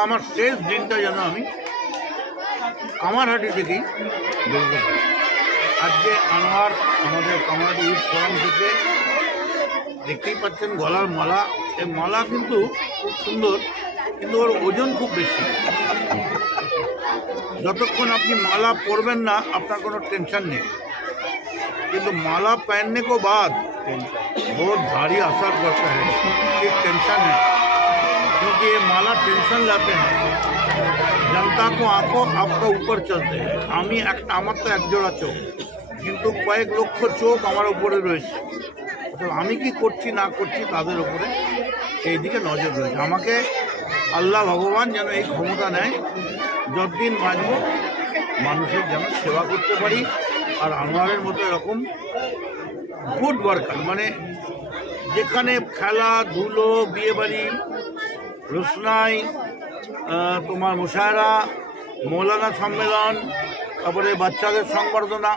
আমার শেষ দিনটা যেন আমি কামারহাটি থেকেই বেরোতে পারি। আজকে আনোয়ার আমাদের কামারহাটি ইউথ ফোরাম থেকে দেখতেই পাচ্ছেন গলার মালা এই মালা কিন্তু খুব সুন্দর কিন্তু ওর ওজন খুব বেশি যতক্ষণ আপনি মালা পরবেন না আপনার কোনো টেনশন নেই কিন্তু माला पहनने को बाद बहुत भारी असर पड़ता है एक टेंशन है क्योंकि ये माला टेंशन लाते हैं जनता को आंखों आपका ऊपर चलते हैं আমি একটা আমার তো এক জোড়া চোখ কিন্তু কয়েক লক্ষ চোখ আমার উপরে রয়েছে তো আমি কি করছি না করছি তাদের উপরে সেই দিকে নজর রয়েছে আমাকে আল্লাহ ভগবান যেন এই ক্ষমতা নেয় যতদিন বাঁচব মানুষের যেন সেবা করতে পারি আর আনোয়ারের মতো এরকম গুড ওয়ার্কার মানে যেখানে খেলাধুলো বিয়েবাড়ি রোশনাই আহ, তোমার মুশায়রা মৌলানা সম্মেলন তারপরে বাচ্চাদের সংবর্ধনা